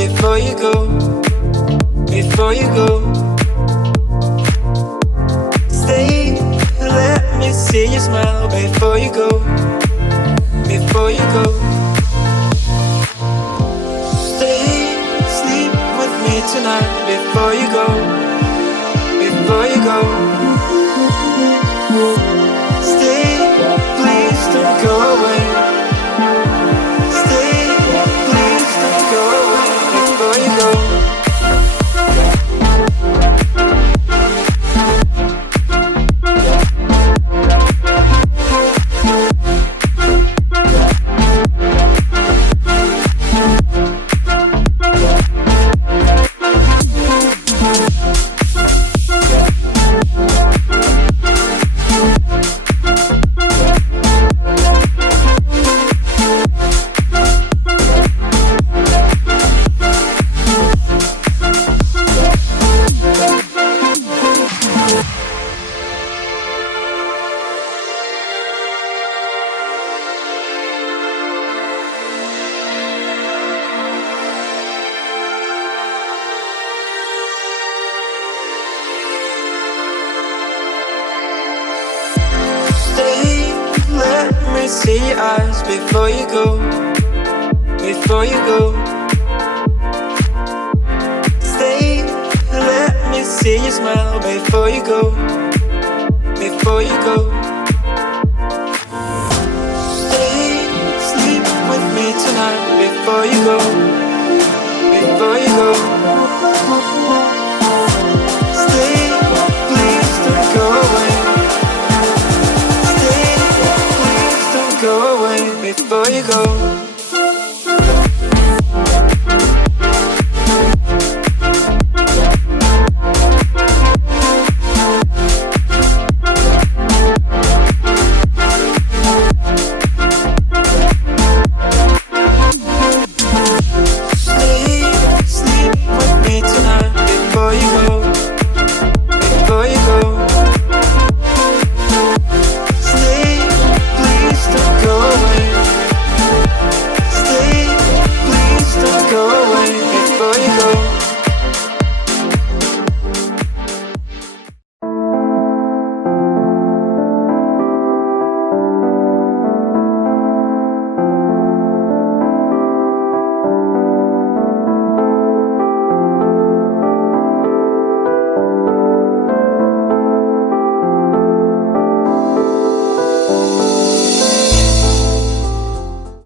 before you go, before you go. Stay, let me see you smile before you go, before you go. Stay, sleep with me tonight before you go, before you go. Stay, please don't go away. Stay, please don't go away before you go. See your eyes before you go, before you go. Stay, let me see you smile before you go, before you go. Stay, sleep with me tonight before you go, before you go. Stay, please don't go away. Go away before you go.